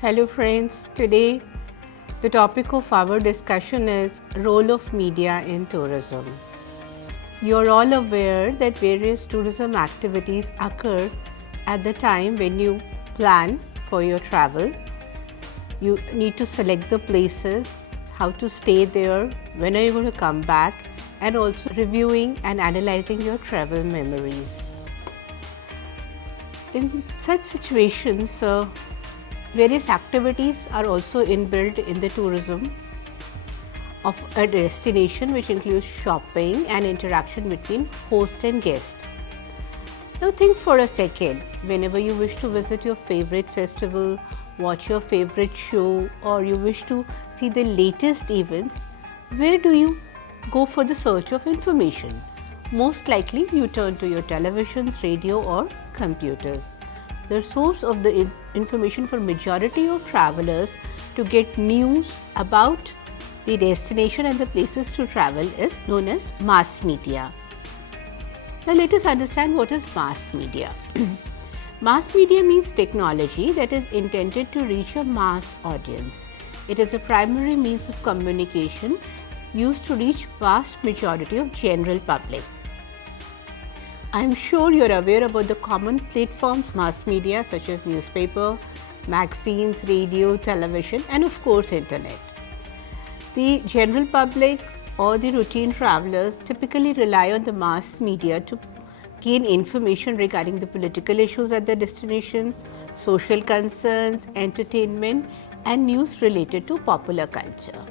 Hello friends, today the topic of our discussion is role of media in tourism. You are all aware that various tourism activities occur at the time when you plan for your travel. You need to select the places, how to stay there, when are you going to come back, and also reviewing and analyzing your travel memories. In such situations, various activities are also inbuilt in the tourism of a destination, which includes shopping and interaction between host and guest. Now think for a second, whenever you wish to visit your favorite festival, watch your favorite show, or you wish to see the latest events, where do you go for the search of information? Most likely you turn to your televisions, radio or computers. The source of the information for majority of travelers to get news about the destination and the places to travel is known as mass media. Now let us understand what is mass media. Mass media means technology that is intended to reach a mass audience. It is a primary means of communication used to reach vast majority of general public. I am sure you are aware about the common platforms mass media such as newspaper, magazines, radio, television and of course internet. The general public or the routine travelers typically rely on the mass media to gain information regarding the political issues at their destination, social concerns, entertainment and news related to popular culture.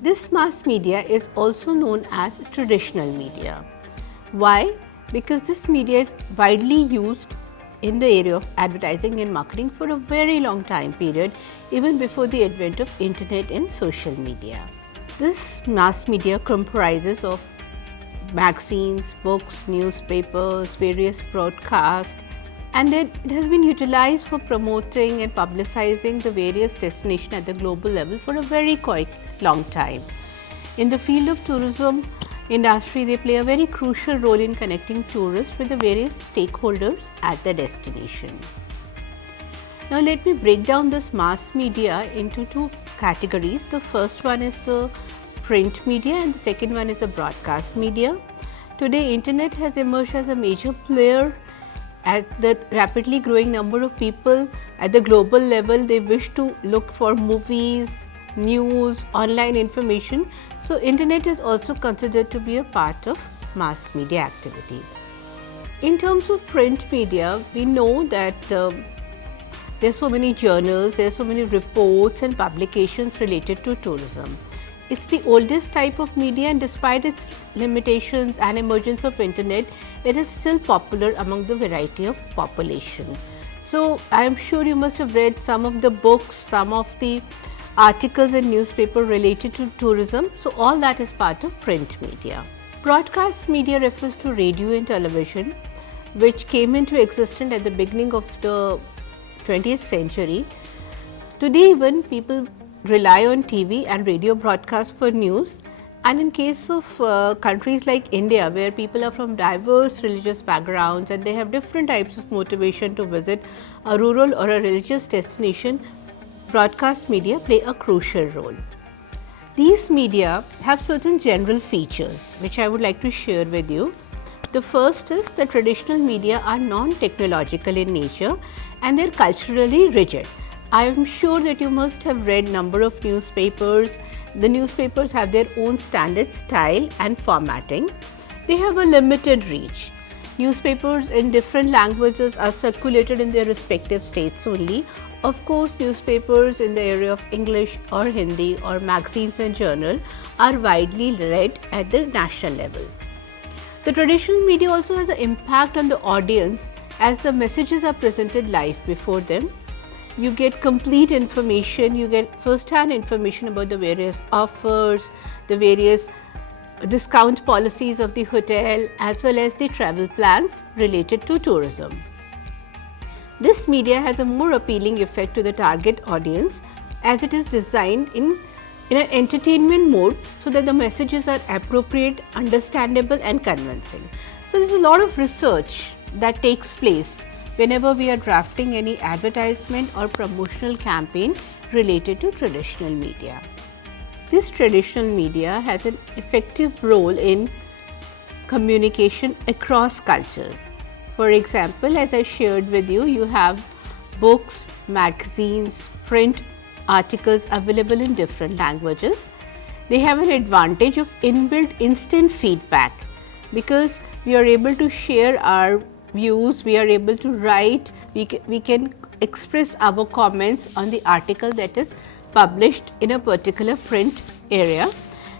This mass media is also known as traditional media. Why? Because this media is widely used in the area of advertising and marketing for a very long time period, even before the advent of internet and social media. This mass media comprises of magazines, books, newspapers, various broadcasts, and then it has been utilized for promoting and publicizing the various destinations at the global level for a very quite long time. In the field of tourism industry, they play a very crucial role in connecting tourists with the various stakeholders at the destination. Now let me break down this mass media into two categories. The first one is the print media and the second one is the broadcast media. Today, internet has emerged as a major player at the rapidly growing number of people at the global level. They wish to look for movies, news, online information. So internet is also considered to be a part of mass media activity. In terms of print media, we know that there are so many journals, there are so many reports and publications related to tourism. It's the oldest type of media, and despite its limitations and emergence of internet, it is still popular among the variety of population. So I am sure you must have read some of the books, some of the articles in newspaper related to tourism. So all that is part of print media. Broadcast media refers to radio and television, which came into existence at the beginning of the 20th century. Today even people rely on TV and radio broadcast for news, and in case of countries like India, where people are from diverse religious backgrounds and they have different types of motivation to visit a rural or a religious destination, broadcast media play a crucial role. These media have certain general features which I would like to share with you. The first is the traditional media are non-technological in nature and they are culturally rigid. I am sure that you must have read number of newspapers. The newspapers have their own standard style and formatting. They have a limited reach. Newspapers in different languages are circulated in their respective states only. Of course, newspapers in the area of English or Hindi or magazines and journal are widely read at the national level. The traditional media also has an impact on the audience as the messages are presented live before them. You get complete information, you get first-hand information about the various offers, the various discount policies of the hotel as well as the travel plans related to tourism. This media has a more appealing effect to the target audience as it is designed in an entertainment mode, so that the messages are appropriate, understandable and convincing. So, there is a lot of research that takes place whenever we are drafting any advertisement or promotional campaign related to traditional media. This traditional media has an effective role in communication across cultures. For example, as I shared with you, you have books, magazines, print articles available in different languages. They have an advantage of inbuilt instant feedback, because we are able to share our views, we are able to write, we can express our comments on the article that is published in a particular print area.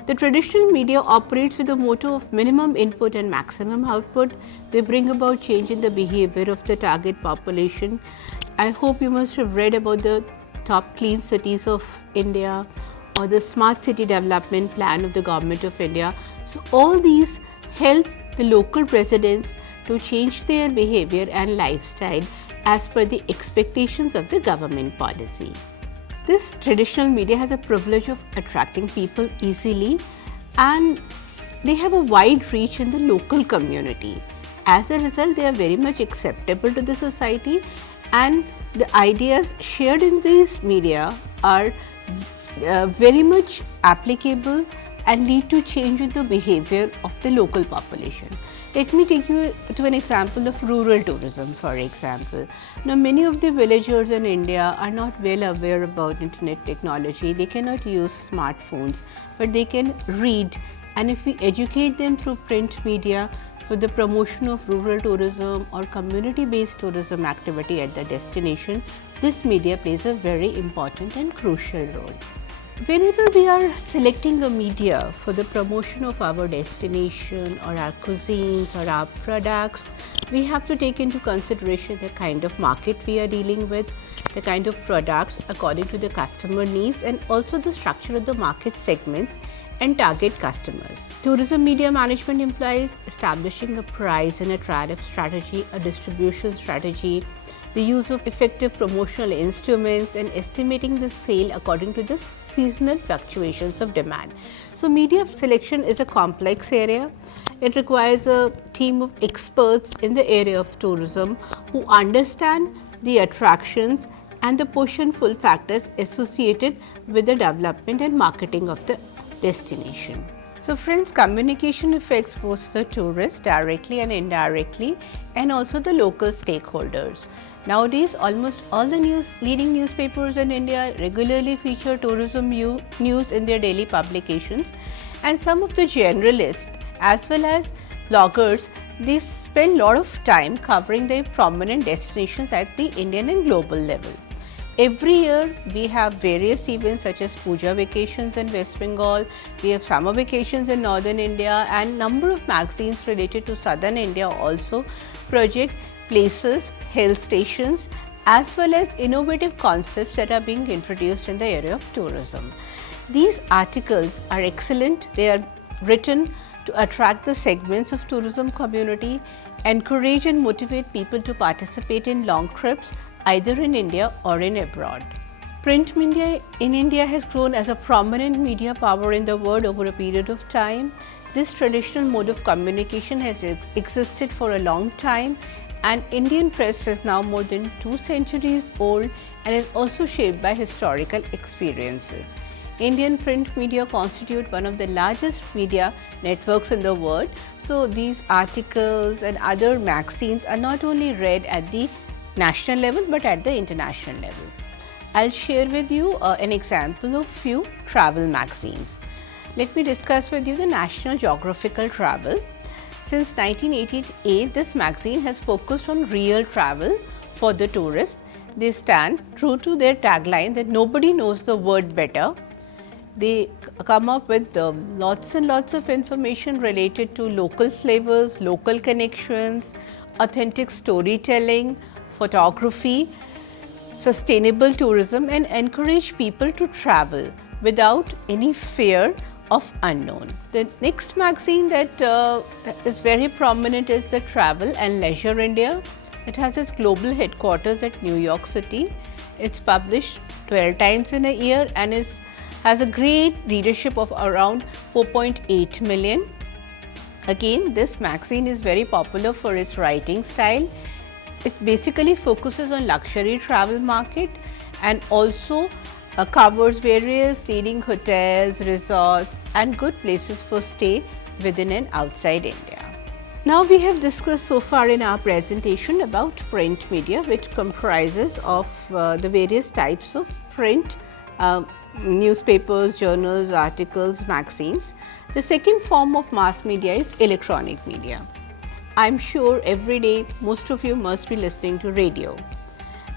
The traditional media operates with the motto of minimum input and maximum output. They bring about change in the behavior of the target population. I hope you must have read about the top clean cities of India or the smart city development plan of the government of India. So, all these help the local residents to change their behavior and lifestyle as per the expectations of the government policy. This traditional media has a privilege of attracting people easily, and they have a wide reach in the local community. As a result, they are very much acceptable to the society, and the ideas shared in these media are very much applicable and lead to change in the behavior of the local population. Let me take you to an example of rural tourism, for example. Now, many of the villagers in India are not well aware about internet technology. They cannot use smartphones, but they can read, and if we educate them through print media for the promotion of rural tourism or community based tourism activity at the destination, this media plays a very important and crucial role. Whenever we are selecting a media for the promotion of our destination or our cuisines or our products, we have to take into consideration the kind of market we are dealing with, the kind of products according to the customer needs, and also the structure of the market segments and target customers. Tourism media management implies establishing a price and a tariff strategy, a distribution strategy, the use of effective promotional instruments, and estimating the sale according to the seasonal fluctuations of demand. So, media selection is a complex area. It requires a team of experts in the area of tourism who understand the attractions and the push and pull factors associated with the development and marketing of the destination. So, friends, communication affects both the tourists directly and indirectly, and also the local stakeholders. Nowadays, almost all the leading newspapers in India regularly feature tourism news in their daily publications, and some of the generalists as well as bloggers, they spend a lot of time covering the prominent destinations at the Indian and global level. Every year we have various events such as Puja vacations in West Bengal, we have summer vacations in northern India, and number of magazines related to southern India also project places, hill stations as well as innovative concepts that are being introduced in the area of tourism. These articles are excellent. They are written to attract the segments of tourism community, encourage and motivate people to participate in long trips either in India or in abroad. Print media in India has grown as a prominent media power in the world over a period of time. This traditional mode of communication has existed for a long time, and Indian press is now more than 2 centuries old and is also shaped by historical experiences. Indian print media constitute one of the largest media networks in the world. So, these articles and other magazines are not only read at the national level but at the international level. I'll share with you an example of few travel magazines. Let me discuss with you the National Geographical Travel. Since 1988, this magazine has focused on real travel for the tourist. They stand true to their tagline that nobody knows the world better. They come up with lots and lots of information related to local flavors, local connections, authentic storytelling, photography, sustainable tourism, and encourage people to travel without any fear of unknown. The next magazine that is very prominent is the Travel and Leisure India. It has its global headquarters at New York City. It's published 12 times in a year and has a great readership of around 4.8 million. Again, this magazine is very popular for its writing style. It basically focuses on luxury travel market and also covers various leading hotels, resorts and good places for stay within and outside India. Now we have discussed so far in our presentation about print media, which comprises of the various types of print, newspapers, journals, articles, magazines. The second form of mass media is electronic media. I am sure every day most of you must be listening to radio.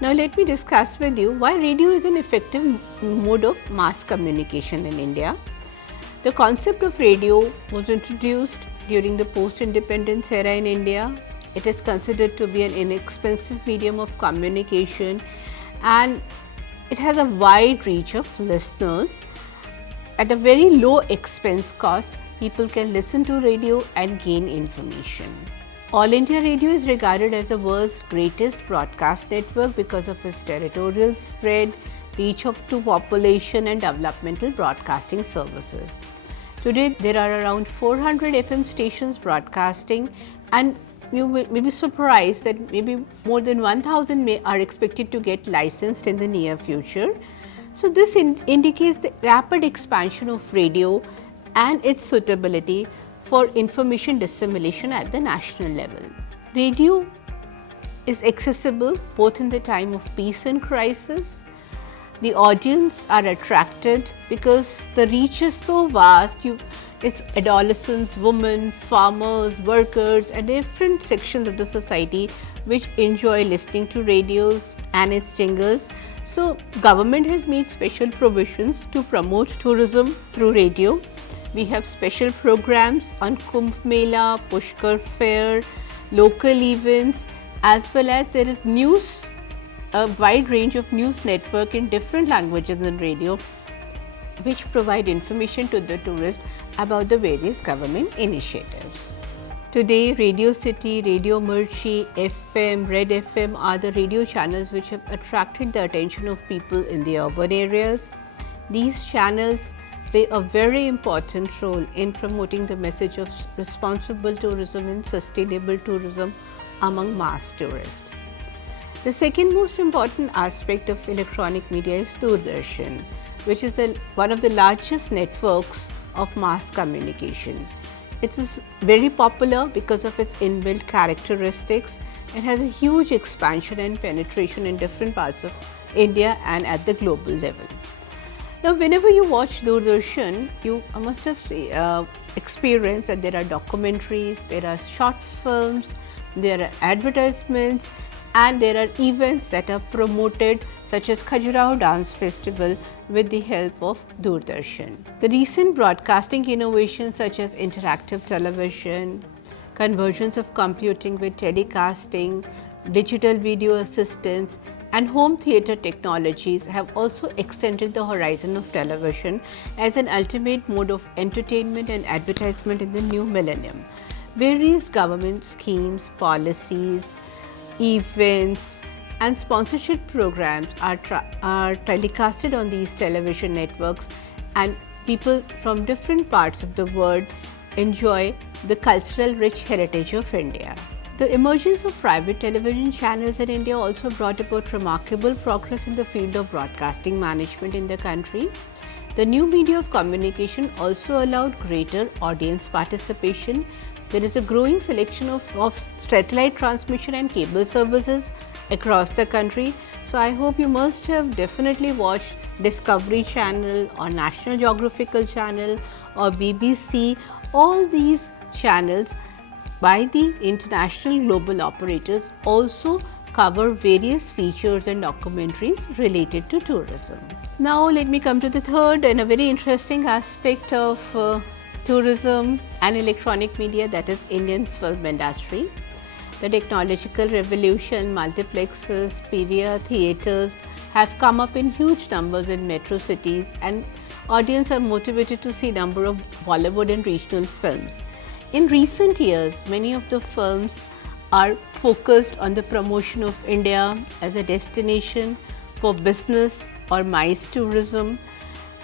Now let me discuss with you why radio is an effective mode of mass communication in India. The concept of radio was introduced during the post-independence era in India. It is considered to be an inexpensive medium of communication and it has a wide reach of listeners. At a very low expense cost, people can listen to radio and gain information. All India Radio is regarded as the world's greatest broadcast network because of its territorial spread, reach to population and developmental broadcasting services. Today, there are around 400 FM stations broadcasting and you may be surprised that maybe more than 1,000 are expected to get licensed in the near future. So, this indicates the rapid expansion of radio and its suitability for information dissemination at the national level. Radio is accessible both in the time of peace and crisis. The audience are attracted because the reach is so vast. It's adolescents, women, farmers, workers and different sections of the society which enjoy listening to radios and its jingles. So, government has made special provisions to promote tourism through radio. We have special programs on Kumbh Mela, Pushkar Fair, local events, as well as there is news, a wide range of news network in different languages in radio, which provide information to the tourist about the various government initiatives. Today, Radio City, Radio Mirchi, FM, Red FM are the radio channels which have attracted the attention of people in the urban areas. These channels play a very important role in promoting the message of responsible tourism and sustainable tourism among mass tourists. The second most important aspect of electronic media is Doordarshan, which is one of the largest networks of mass communication. It is very popular because of its inbuilt characteristics. It has a huge expansion and penetration in different parts of India and at the global level. Now, whenever you watch Doordarshan, you must have experienced that there are documentaries, there are short films, there are advertisements and there are events that are promoted such as Khajuraho Dance Festival with the help of Doordarshan. The recent broadcasting innovations such as interactive television, convergence of computing with telecasting, digital video assistance and home theatre technologies have also extended the horizon of television as an ultimate mode of entertainment and advertisement in the new millennium. Various government schemes, policies, events and sponsorship programs are telecasted on these television networks and people from different parts of the world enjoy the cultural rich heritage of India. The emergence of private television channels in India also brought about remarkable progress in the field of broadcasting management in the country. The new media of communication also allowed greater audience participation. There is a growing selection of satellite transmission and cable services across the country. So, I hope you must have definitely watched Discovery Channel or National Geographical Channel or BBC. All these channels by the international global operators also cover various features and documentaries related to tourism. Now, let me come to the third and a very interesting aspect of tourism and electronic media, that is Indian film industry. The technological revolution, multiplexes, PVR theatres have come up in huge numbers in metro cities and audience are motivated to see number of Bollywood and regional films. In recent years, many of the films are focused on the promotion of India as a destination for business or MICE tourism.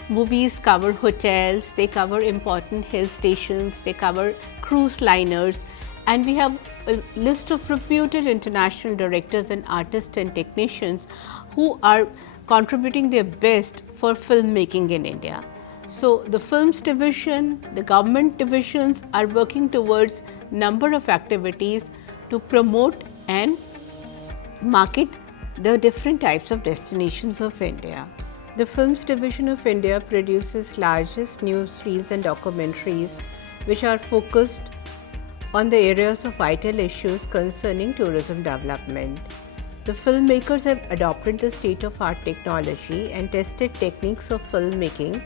Movies cover hotels, they cover important hill stations, they cover cruise liners, and we have a list of reputed international directors and artists and technicians who are contributing their best for filmmaking in India. So, the films division, the government divisions are working towards number of activities to promote and market the different types of destinations of India. The Films Division of India produces largest news reels and documentaries which are focused on the areas of vital issues concerning tourism development. The filmmakers have adopted the state-of-art technology and tested techniques of filmmaking,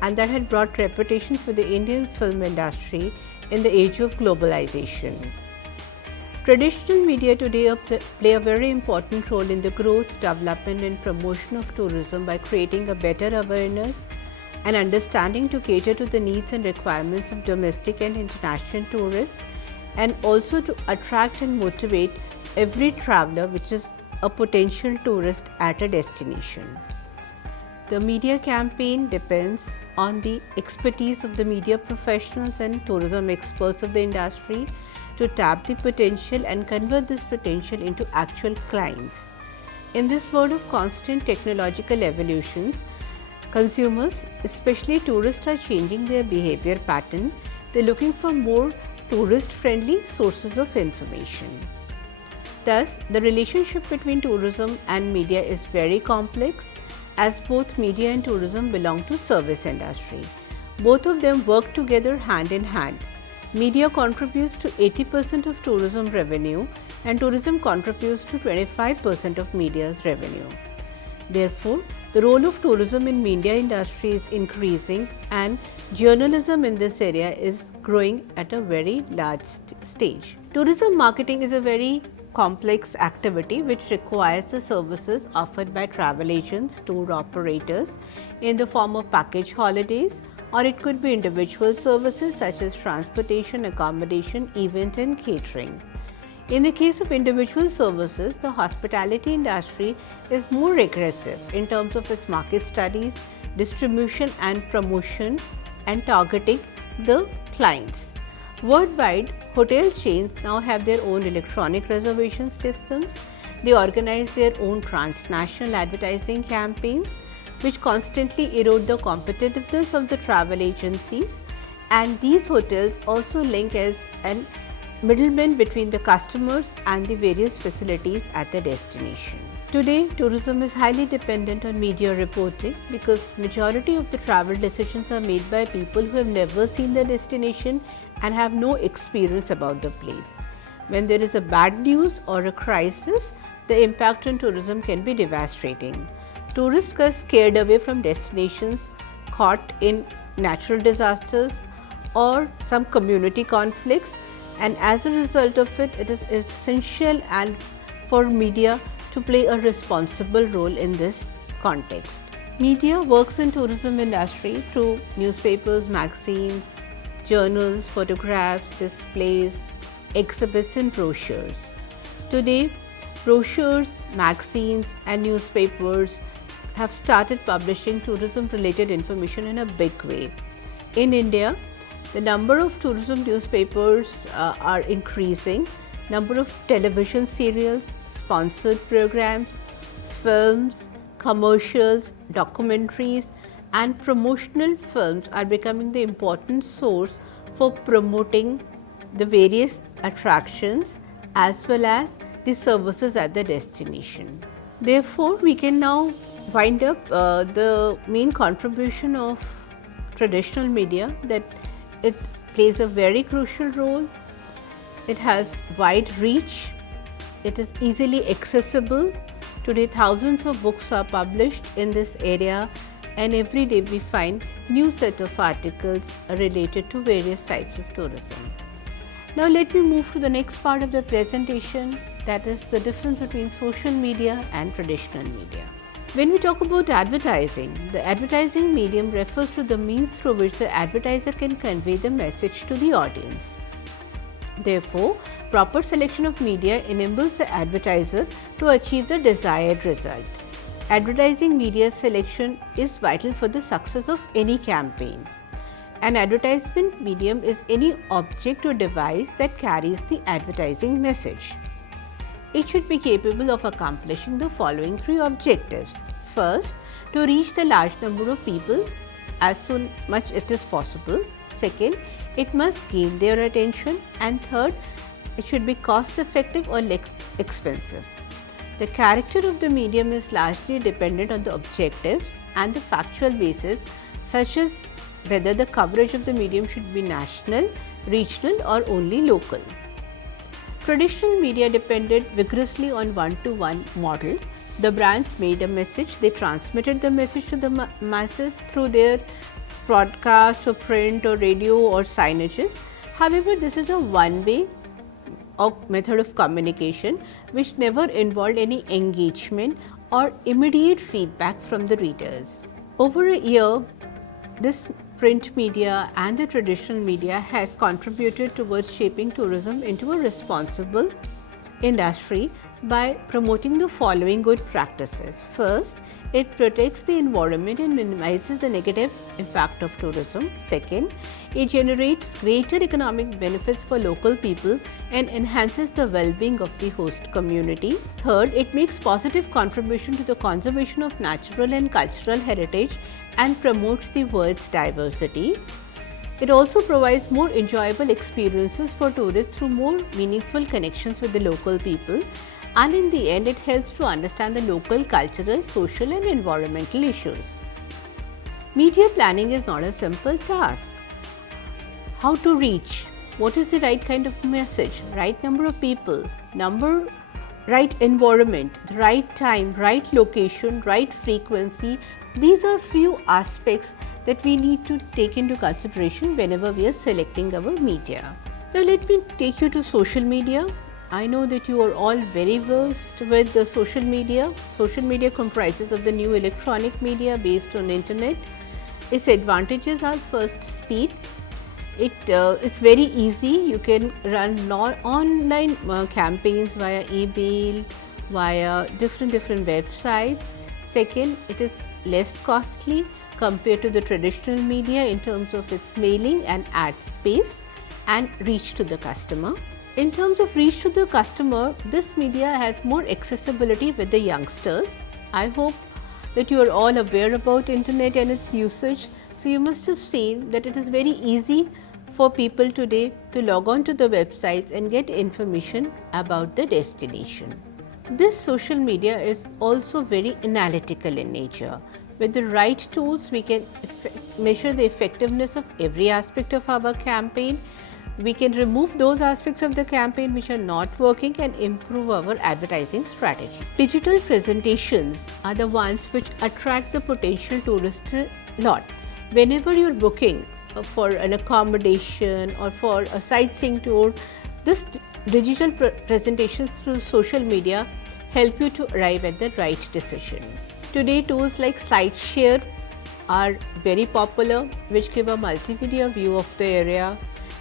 and that had brought reputation for the Indian film industry in the age of globalization. Traditional media today play a very important role in the growth, development and promotion of tourism by creating a better awareness and understanding to cater to the needs and requirements of domestic and international tourists, and also to attract and motivate every traveler which is a potential tourist at a destination. The media campaign depends on the expertise of the media professionals and tourism experts of the industry to tap the potential and convert this potential into actual clients. In this world of constant technological evolutions, consumers, especially tourists, are changing their behavior pattern. They are looking for more tourist-friendly sources of information. Thus, the relationship between tourism and media is very complex, as both media and tourism belong to service industry. Both of them work together hand in hand. Media contributes to 80% of tourism revenue and tourism contributes to 25% of media's revenue. Therefore, the role of tourism in media industry is increasing and journalism in this area is growing at a very large stage. Tourism marketing is a very complex activity which requires the services offered by travel agents, tour operators in the form of package holidays, or it could be individual services such as transportation, accommodation, event and catering. In the case of individual services, the hospitality industry is more aggressive in terms of its market studies, distribution and promotion and targeting the clients. Worldwide, hotel chains now have their own electronic reservation systems. They organize their own transnational advertising campaigns which constantly erode the competitiveness of the travel agencies, and these hotels also link as an middleman between the customers and the various facilities at the destination. Today, tourism is highly dependent on media reporting because majority of the travel decisions are made by people who have never seen the destination and have no experience about the place. When there is a bad news or a crisis, the impact on tourism can be devastating. Tourists get scared away from destinations caught in natural disasters or some community conflicts, and as a result of it, it is essential and for media to play a responsible role in this context. Media works in tourism industry through newspapers, magazines, journals, photographs, displays, exhibits and brochures. Today, brochures, magazines and newspapers have started publishing tourism related information in a big way. In India, the number of tourism newspapers are increasing. Number of television serials, sponsored programs, films, commercials, documentaries and promotional films are becoming the important source for promoting the various attractions as well as the services at the destination. Therefore, we can now wind up the main contribution of traditional media, that it plays a very crucial role. It has wide reach, it is easily accessible. Today thousands of books are published in this area and every day we find new set of articles related to various types of tourism. Now let me move to the next part of the presentation, that is the difference between social media and traditional media. When we talk about advertising, the advertising medium refers to the means through which the advertiser can convey the message to the audience. Therefore, proper selection of media enables the advertiser to achieve the desired result. Advertising media selection is vital for the success of any campaign. An advertisement medium is any object or device that carries the advertising message. It should be capable of accomplishing the following three objectives. First, to reach the large number of people as soon much it is possible. Second, it must gain their attention. And third, it should be cost effective or less expensive. The character of the medium is largely dependent on the objectives and the factual basis, such as whether the coverage of the medium should be national, regional or only local. Traditional media depended vigorously on one-to-one model. The brands made a message, they transmitted the message to the masses through their broadcast or print or radio or signages. However, this is a one-way method of communication which never involved any engagement or immediate feedback from the readers. Over a year, this print media and the traditional media has contributed towards shaping tourism into a responsible industry by promoting the following good practices. First, it protects the environment and minimizes the negative impact of tourism. Second, it generates greater economic benefits for local people and enhances the well-being of the host community. Third, it makes positive contribution to the conservation of natural and cultural heritage and promotes the world's diversity. It also provides more enjoyable experiences for tourists through more meaningful connections with the local people, and in the end it helps to understand the local cultural, social and environmental issues. Media planning is not a simple task. How to reach? What is the right kind of message? Right number of people, right environment, the right time, right location, right frequency. These are few aspects that we need to take into consideration whenever we are selecting our media. Now let me take you to social media. I know that you are all very versed with the social media. Social media comprises of the new electronic media based on internet. Its advantages are first, speed. It's very easy. You can run online campaigns via email, via different websites. Second, it is less costly compared to the traditional media in terms of its mailing and ad space and reach to the customer. In terms of reach to the customer, this media has more accessibility with the youngsters. I hope that you are all aware about internet and its usage. So you must have seen that it is very easy for people today to log on to the websites and get information about the destination. This social media is also very analytical in nature. With the right tools, we can measure the effectiveness of every aspect of our campaign. We can remove those aspects of the campaign which are not working and improve our advertising strategy. Digital presentations are the ones which attract the potential tourist a lot. Whenever you are booking for an accommodation or for a sightseeing tour, this digital presentations through social media help you to arrive at the right decision. Today, tools like SlideShare are very popular, which give a multimedia view of the area.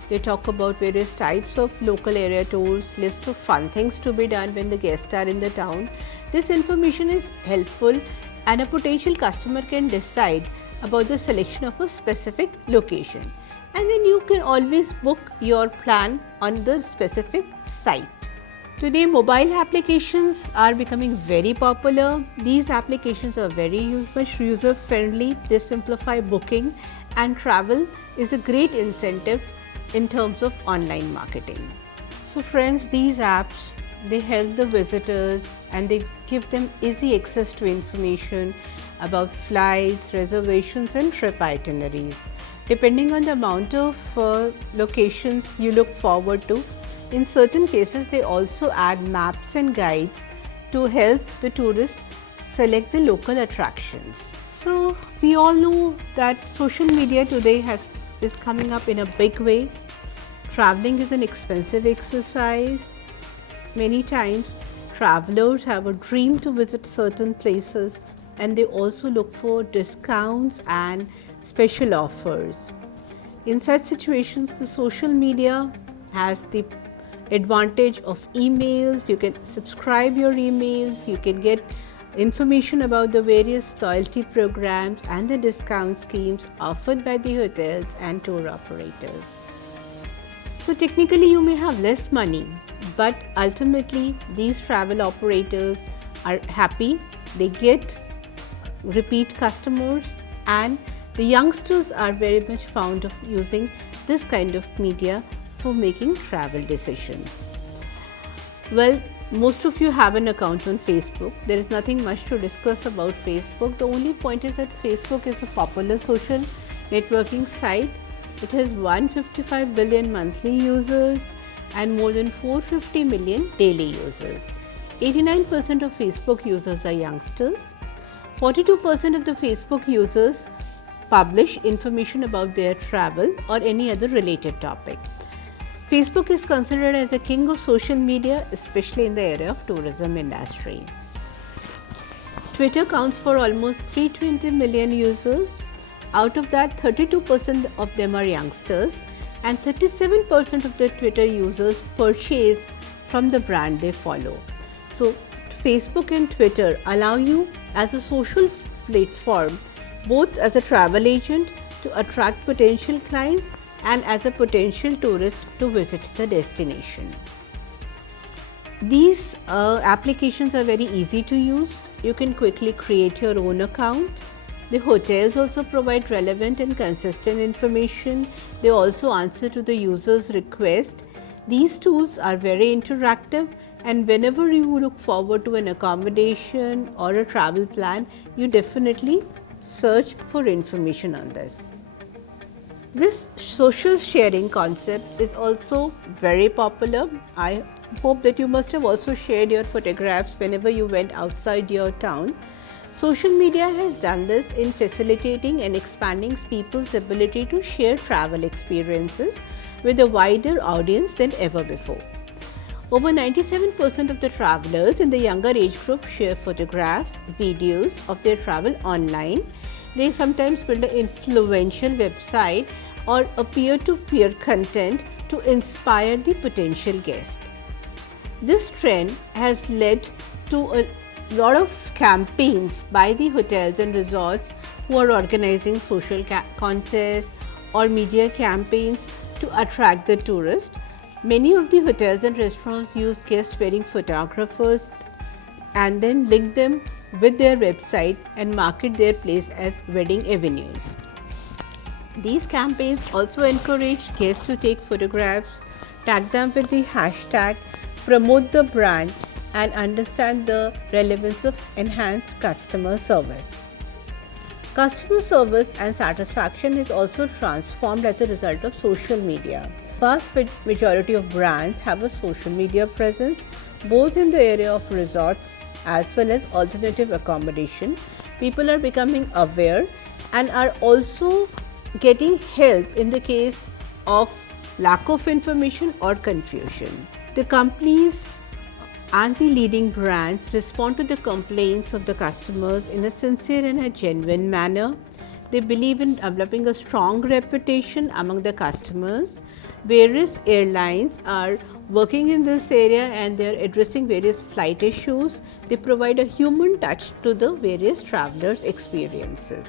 They talk about various types of local area tours, list of fun things to be done when the guests are in the town. This information is helpful and a potential customer can decide about the selection of a specific location. And then you can always book your plan on the specific site. Today, mobile applications are becoming very popular. These applications are very much user friendly. They simplify booking, and travel is a great incentive in terms of online marketing. So friends, these apps, they help the visitors and they give them easy access to information about flights, reservations and trip itineraries. Depending on the amount of locations you look forward to, in certain cases they also add maps and guides to help the tourist select the local attractions. So we all know that social media today is coming up in a big way. Traveling is an expensive exercise. Many times travelers have a dream to visit certain places and they also look for discounts and special offers. In such situations, the social media has the advantage of emails. You can subscribe your emails, you can get information about the various loyalty programs and the discount schemes offered by the hotels and tour operators. So technically you may have less money, but ultimately these travel operators are happy, they get repeat customers, and the youngsters are very much fond of using this kind of media for making travel decisions. Well, most of you have an account on Facebook. There is nothing much to discuss about Facebook. The only point is that Facebook is a popular social networking site. It has 155 billion monthly users and more than 450 million daily users. 89% of Facebook users are youngsters. 42% of the Facebook users publish information about their travel or any other related topic. Facebook is considered as a king of social media, especially in the area of tourism industry. Twitter counts for almost 320 million users. Out of that, 32% of them are youngsters and 37% of the Twitter users purchase from the brand they follow. So, Facebook and Twitter allow you as a social platform, both as a travel agent to attract potential clients and as a potential tourist to visit the destination. These applications are very easy to use. You can quickly create your own account. The hotels also provide relevant and consistent information. They also answer to the user's request. These tools are very interactive, and whenever you look forward to an accommodation or a travel plan, you definitely search for information on this. This social sharing concept is also very popular. I hope that you must have also shared your photographs whenever you went outside your town. Social media has done this in facilitating and expanding people's ability to share travel experiences with a wider audience than ever before. Over 97% of the travelers in the younger age group share photographs, videos of their travel online. They sometimes build an influential website or a peer-to-peer content to inspire the potential guest. This trend has led to a lot of campaigns by the hotels and resorts who are organizing social contests or media campaigns to attract the tourist. Many of the hotels and restaurants use guest wedding photographers and then link them with their website and market their place as wedding avenues. These campaigns also encourage guests to take photographs, tag them with the hashtag, promote the brand, and understand the relevance of enhanced customer service. Customer service and satisfaction is also transformed as a result of social media. Vast majority of brands have a social media presence both in the area of resorts as well as alternative accommodation. People are becoming aware and are also getting help in the case of lack of information or confusion. The companies and the leading brands respond to the complaints of the customers in a sincere and a genuine manner. They believe in developing a strong reputation among the customers. Various airlines are working in this area and they are addressing various flight issues. They provide a human touch to the various travelers' experiences.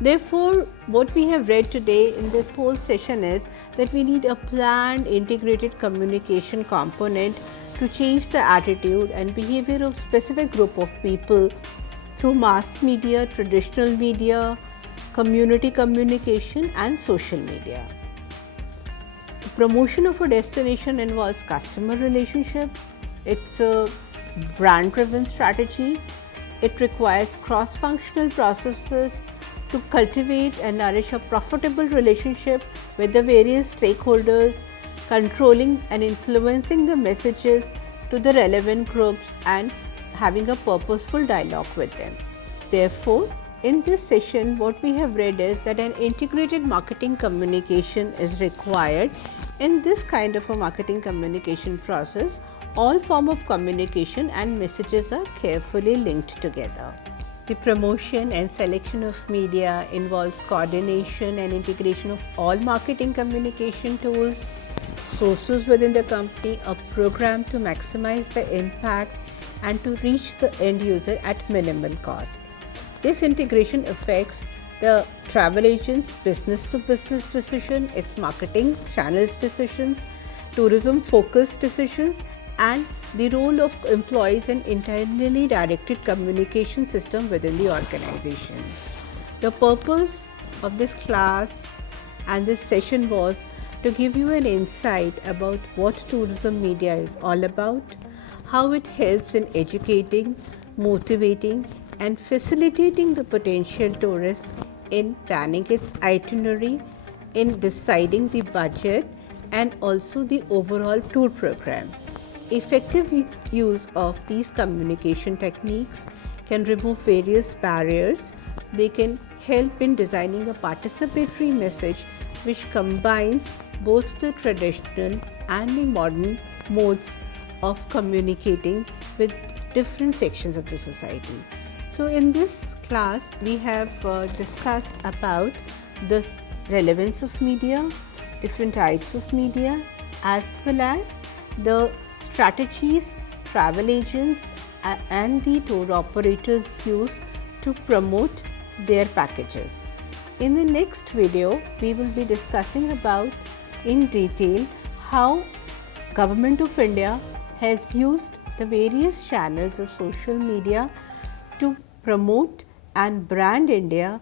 Therefore, what we have read today in this whole session is that we need a planned integrated communication component to change the attitude and behavior of specific group of people through mass media, traditional media, community communication and social media. The promotion of a destination involves customer relationship. It's a brand-driven strategy. It requires cross-functional processes to cultivate and nourish a profitable relationship with the various stakeholders, controlling and influencing the messages to the relevant groups and having a purposeful dialogue with them. Therefore, in this session, what we have read is that an integrated marketing communication is required. In this kind of a marketing communication process, all form of communication and messages are carefully linked together. The promotion and selection of media involves coordination and integration of all marketing communication tools, sources within the company, a program to maximize the impact and to reach the end user at minimal cost. This integration affects the travel agent's business to business decision, its marketing channels decisions, tourism focused decisions, and the role of employees in internally directed communication system within the organization. The purpose of this class and this session was to give you an insight about what tourism media is all about, how it helps in educating, motivating and facilitating the potential tourist in planning its itinerary, in deciding the budget and also the overall tour program. Effective use of these communication techniques can remove various barriers. They can help in designing a participatory message which combines both the traditional and the modern modes of communicating with different sections of the society. So, in this class, we have discussed about the relevance of media, different types of media, as well as the strategies travel agents and the tour operators use to promote their packages. In the next video, we will be discussing about in detail how Government of India has used the various channels of social media to promote and brand India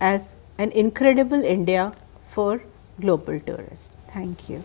as an incredible India for global tourists. Thank you.